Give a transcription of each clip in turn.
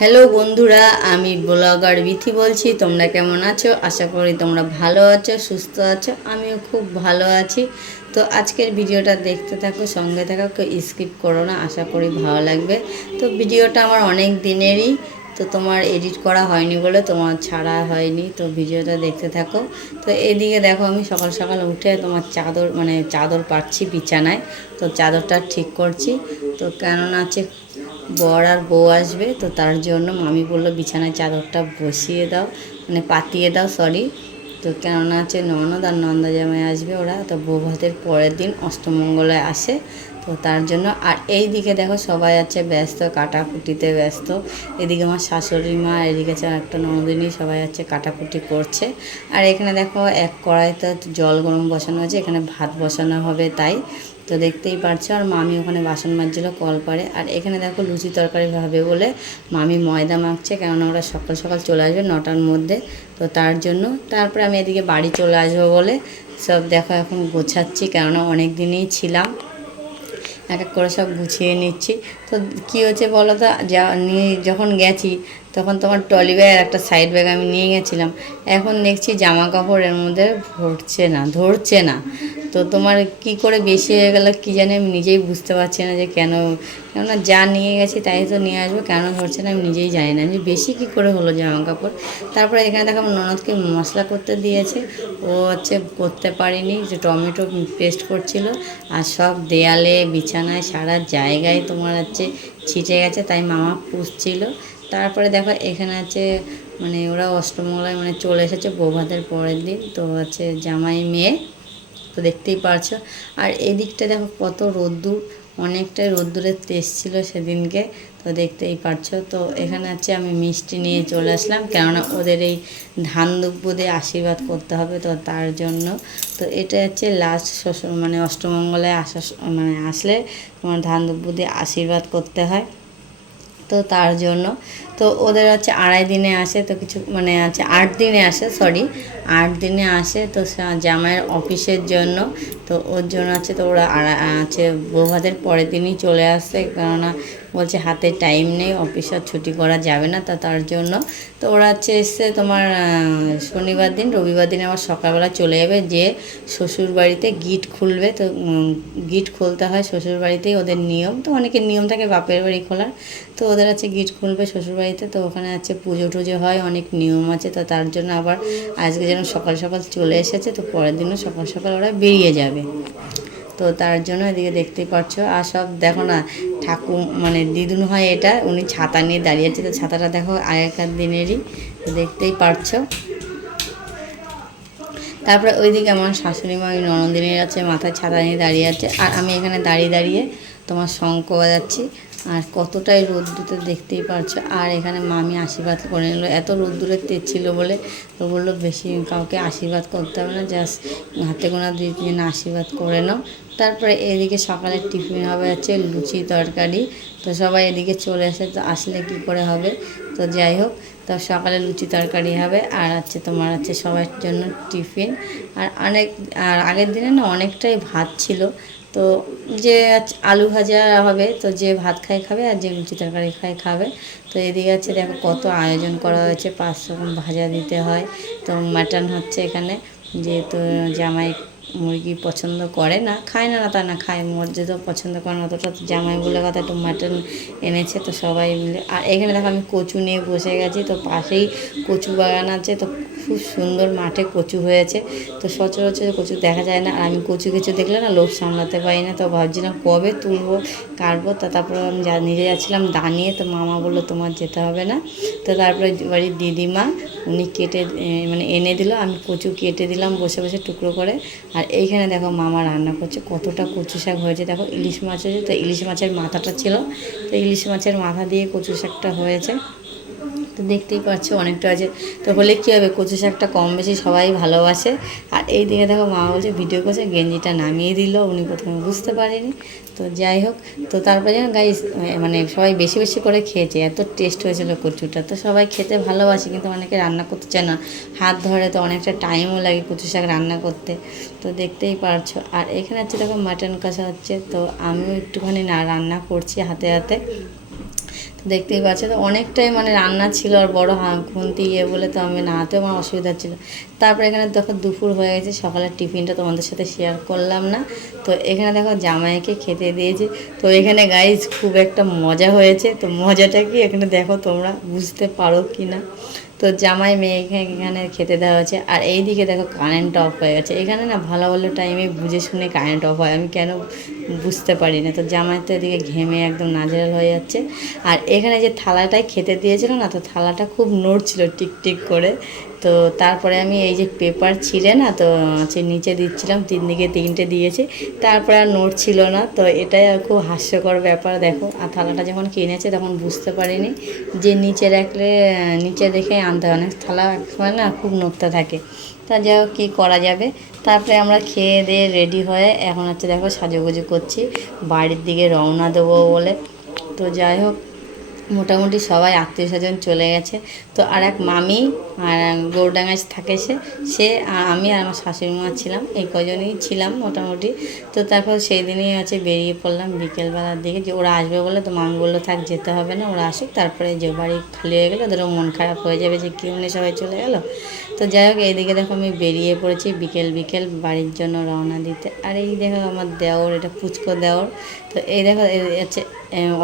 Hello বন্ধুরা, আমি blogger Bithi বলছি, তোমরা কেমন আছো? আশা করি তোমরা ভালো আছো, সুস্থ আছো, আমিও খুব ভালো আছি। তো আজকের ভিডিওটা দেখতে থাকো, সঙ্গে থাকো, কেউ স্কিপ করো না, আশা করি ভালো লাগবে। তো ভিডিওটা আমার অনেক দিনেরই, তো তোমার এডিট করা হয়নি বলে তোমার ছাড়া হয়নি, তো ভিডিওটা দেখতে থাকো। তো এদিকে দেখো, আমি সকাল সকাল উঠে তোমার চাদর মানে চাদর পাচ্ছি বিছানায়, তো চাদরটা ঠিক করছি। তো কেননা হচ্ছে বর আর বউ আসবে, তো তার জন্য মামি বলল, বিছানায় চাদরটা বসিয়ে দাও মানে পাতিয়ে দাও সরি তো কেননা হচ্ছে ননদ আর নন্দা জামাই আসবে ওরা, তো বউ ভাতের পরের দিন অষ্টমঙ্গলায় আসে, তো তার জন্য। আর এই দিকে দেখো সবাই আছে ব্যস্ত, কাটাকুটিতে ব্যস্ত। এদিকে আমার শাশুড়ি মা, এদিকে আছে একটা নন্দিনী, সবাই আছে কাটাকুটি করছে। আর এখানে দেখো এক কড়াইতে জল গরম বসানো আছে, এখানে ভাত বসানো হবে তাই। তো দেখতেই পারছ, আর মামি ওখানে বাসন মাজছিল, কল পারে আর এখানে দেখো লুচি তরকারি হবে বলে মামি ময়দা মাখছে, কেননা ওরা সকাল সকাল চলে আসবে নটার মধ্যে। তো তার জন্য তারপরে আমি এদিকে বাড়ি চলে আসব বলে সব দেখো এখন গোছাচ্ছি, কেননা অনেক দিনই ছিলাম। এক এক করে সব গুছিয়ে নিচ্ছি। তো কী হচ্ছে বলো তো, যা নিয়ে যখন গেছি তখন তোমার ট্রলি ব্যাগ একটা সাইড ব্যাগ আমি নিয়ে গেছিলাম। এখন দেখছি জামা কাপড় এর মধ্যে ভরছে না, ধরছে না। তো তোমার কি করে বেশি হয়ে গেলো কী জানি আমি নিজেই বুঝতে পারছি না যে কেন, কেননা যা নিয়ে গেছি তাই তো নিয়ে আসব, কেন ধরছে না আমি নিজেই জানি না। যে বেশি কি করে হলো জামা কাপড়? তারপরে এখানে দেখো ননদকে মশলা করতে দিয়েছে, ও হচ্ছে করতে পারিনি, যে টমেটো পেস্ট করছিল, আর সব দেয়ালে, বিছানায় সারা জায়গায় তোমার হচ্ছে ছিটে গেছে, তাই মামা পুষছিল। তারপরে দেখো এখানে আছে মানে ওরা অষ্টমঙ্গলায় মানে চলে এসেছে বৌভাতের পরের দিন, তো হচ্ছে জামাই মেয়ে, তো দেখতেই পারছ। আর এই দিকটা দেখো কত রোদ্দুর, অনেকটাই রোদ্দুরের তেজ ছিল সেদিনকে, তো দেখতেই পারছ। তো এখানে আছে আমি মিষ্টি নিয়ে চলে আসলাম, কেননা ওদের এই ধান দুব্বুদে আশীর্বাদ করতে হবে তো তার জন্য। তো এটা হচ্ছে লাস্ট শ্বশুর মানে অষ্টমঙ্গলায় আসা মানে আসলে তোমার ধান দুব্বুদে আশীর্বাদ করতে হয়। তো তার জন্য। তো ওদের হচ্ছে আড়াই দিনে আসে, তো কিছু মানে আছে আট দিনে আসে সরি আট দিনে আসে তো জামাইয়ের অফিসের জন্য। তো ওর জন্য আছে, তো ওরা আছে। বৌভাতের পরের দিনই চলে আসছে, কেননা বলছে হাতে টাইম নেই অফিস আর ছুটি করা যাবে না, তা তার জন্য। তো ওরা হচ্ছে এসছে তোমার শনিবার দিন, রবিবার দিন আবার সকালবেলা চলে যাবে, যে শ্বশুর বাড়িতে গিট খুলবে, তো গিট খুলতে হয় শ্বশুর বাড়িতেই ওদের নিয়ম। তো অনেকের নিয়ম থাকে বাপের বাড়ি খোলার, তো ওদের আছে গিট খুলবে শ্বশুর বাড়িতে তো ওখানে আছে পুজো টুজো হয়, অনেক নিয়ম আছে, তো তার জন্য আবার আজকে যেন সকাল সকাল চলে এসেছে, তো পরের দিনও সকাল সকাল ওরা বেরিয়ে যাবে। তো তার জন্য এদিকে দেখতেই পারছ আর সব দেখো না, ঠাকুর মানে দিদুন হয় এটা, উনি ছাতা নিয়ে দাঁড়িয়ে আছে, তো ছাতাটা দেখো আগেকার দিনেরই, তো দেখতেই পারছ তারপরে ওইদিকে আমার শাশুড়ি মা, ওই আছে, মাথায় ছাতা নিয়ে দাঁড়িয়ে আছে, আর আমি এখানে দাঁড়িয়ে দাঁড়িয়ে তোমার শঙ্খ বাজাচ্ছি। আর কতটাই রোদ্দুতে দেখতেই পারছ। আর এখানে মামি আশীর্বাদ করে নিল। এত রোদ্দুরের তেজ ছিল বলে তো বলল, বেশি কাউকে আশীর্বাদ করতে হবে না জাস্ট হাতে গোনা দুই তিন আশীর্বাদ করে নাও। তারপরে এদিকে সকালের টিফিন হবে হচ্ছে লুচি তরকারি। তো সবাই এদিকে চলে আসে, তো আসলে কি করে হবে? তো যাই হোক, তো সকালে লুচি তরকারি হবে আর হচ্ছে তোমার হচ্ছে সবার জন্য টিফিন। আর অনেক, আর আগের দিনে না অনেকটাই ভাত ছিল। তো যে আলু ভাজা হবে, তো যে ভাত খায় খাবে আর যে লুচি তরকারি খায় খাবে। তো এদিকে আছে দেখো কত আয়োজন করা হয়েছে পাঁচ রকম ভাজা দিতে হয়। তো মাটন হচ্ছে এখানে, যেহেতু জামাই মুরগি পছন্দ করে না, খায় না না তা না খায় তো পছন্দ করে না অতটা জামাই বলে কথা, একটু মাটন এনেছে তো সবাই মিলে। আর এখানে দেখো আমি কচু নিয়ে বসে গেছি, তো পাশেই কচু বাগান আছে, তো খুব সুন্দর মাঠে কচু হয়েছে। তো সচরাচর কচু দেখা যায় না, আর আমি কচু কিছু দেখলে না লোভ সামলাতে পারি না, তো ভাবছিলাম কবে তুলবো, কাটবো, তা তারপরে আমি যা নিজে যাচ্ছিলাম দাঁড়িয়ে তো মামা বলল তোমার যেতে হবে না। তো তারপরে বাড়ির দিদিমা, উনি কেটে মানে এনে দিল, আমি কচু কেটে দিলাম বসে বসে টুকরো করে, আর এইখানে দেখো মামা রান্না করছে, কতটা কচু শাক হয়েছে। দেখো ইলিশ মাছ হয়েছে, তো ইলিশ মাছের মাথাটা ছিল, তো ইলিশ মাছের মাথা দিয়ে কচু শাকটা হয়েছে। তো দেখতেই পাচ্ছ অনেকটা আছে তো হলে কী হবে কচু শাকটা কম বেশি সবাই ভালোবাসে। আর এই দিকে দেখো মা বলছে, ভিডিও করছে, গেঞ্জিটা নামিয়ে দিল। উনি প্রথমে বুঝতে পারেনি। তো যাই হোক, তো তারপরে যেন গাই মানে সবাই বেশি বেশি করে খেয়েছে, এত টেস্ট হয়েছিল কচুটা। তো সবাই খেতে ভালোবাসে, কিন্তু অনেকে রান্না করতে চায় না। হাত ধরে তো অনেকটা টাইমও লাগে কচু শাক রান্না করতে। তো দেখতেই পারছ। আর এখানে হচ্ছে দেখো মাটন কষা হচ্ছে, তো আমিও একটুখানি না রান্না করছি হাতে হাতে। দেখতেই পাচ্ছ। তো অনেকটাই মানে রান্না ছিল আর বড়ো খুন্তি ইয়ে বলে তো আমি নাহাতেও আমার অসুবিধা ছিল। তারপরে এখানে দেখো দুপুর হয়ে গেছে, সকালের টিফিনটা তোমাদের সাথে শেয়ার করলাম না। তো এখানে দেখো জামাইকে খেতে দিয়েছি। তো এখানে গাইজ খুব একটা মজা হয়েছে। তো মজাটা কি এখানে দেখো তোমরা বুঝতে পারো কি না তো জামাই মেয়েকে এখানে খেতে দেওয়া হয়েছে। আর এই দিকে দেখো কারেন্ট অফ হয়ে গেছে। এখানে না ভালো ভালো টাইমে বুঝে শুনে কারেন্ট অফ হয়। আমি কেন বুঝতে পারি না। তো জামাই তো এদিকে ঘেমে একদম নাজেরাল হয়ে যাচ্ছে। আর এখানে যে থালাটায় খেতে দিয়েছিল না, তো থালাটা খুব নড়ছিল টিক টিক করে। তো তারপরে আমি এই যে পেপার ছিঁড়ে না, তো হচ্ছে নিচে দিচ্ছিলাম, তিন দিকে তিনটে দিয়েছি। তারপরে আর নোট ছিল না, তো এটাই খুব হাস্যকর ব্যাপার, দেখো। আর থালাটা যখন কিনেছে তখন বুঝতে পারিনি যে নিচে রাখলে, নিচে দেখে আনতে হয় অনেক থালা একসময় না খুব নড়তে থাকে। তা যাই হোক, কী করা যাবে? তারপরে আমরা খেয়ে দিয়ে রেডি হয়ে এখন হচ্ছে দেখো সাজুগুজু করছি। বাড়ির দিকে রওনা দেবো বলে। তো যাই হোক মোটামুটি সবাই আত্মীয় স্বজন চলে গেছে। তো আর এক মামি আর গৌরডাঙ্গায় থাকে সে। সে আমি আর আমার শাশুড়ি মা ছিলাম, এই কজনই ছিলাম মোটামুটি। তো তারপর সেই দিনই হচ্ছে বেরিয়ে পড়লাম বিকেলবেলার দিকে যে ওরা আসবে বলে তো মামি বলল, থাক, যেতে হবে না, ওরা আসুক। তারপরে যে বাড়ি খালি হয়ে গেলো ওদেরও মন খারাপ হয়ে যাবে যে কেউ উনি সবাই চলে গেল। তো যাই হোক, এইদিকে দেখো আমি বেরিয়ে পড়েছি বিকেল বিকেল বাড়ির জন্য রওনা দিতে। আর এই দেখো আমার দেওর, এটা পুচকো দেওর। তো এই দেখো হচ্ছে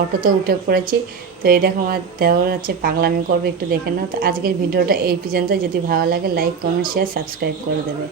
অটোতে উঠে পড়েছি। তো এই দেখো আমার দেওয়ার হচ্ছে পাগলামি করবে, একটু দেখে নাও। তো আজকের ভিডিওটা এই পর্যন্ত যদি ভালো লাগে লাইক কমেন্ট শেয়ার সাবস্ক্রাইব করে দেবে।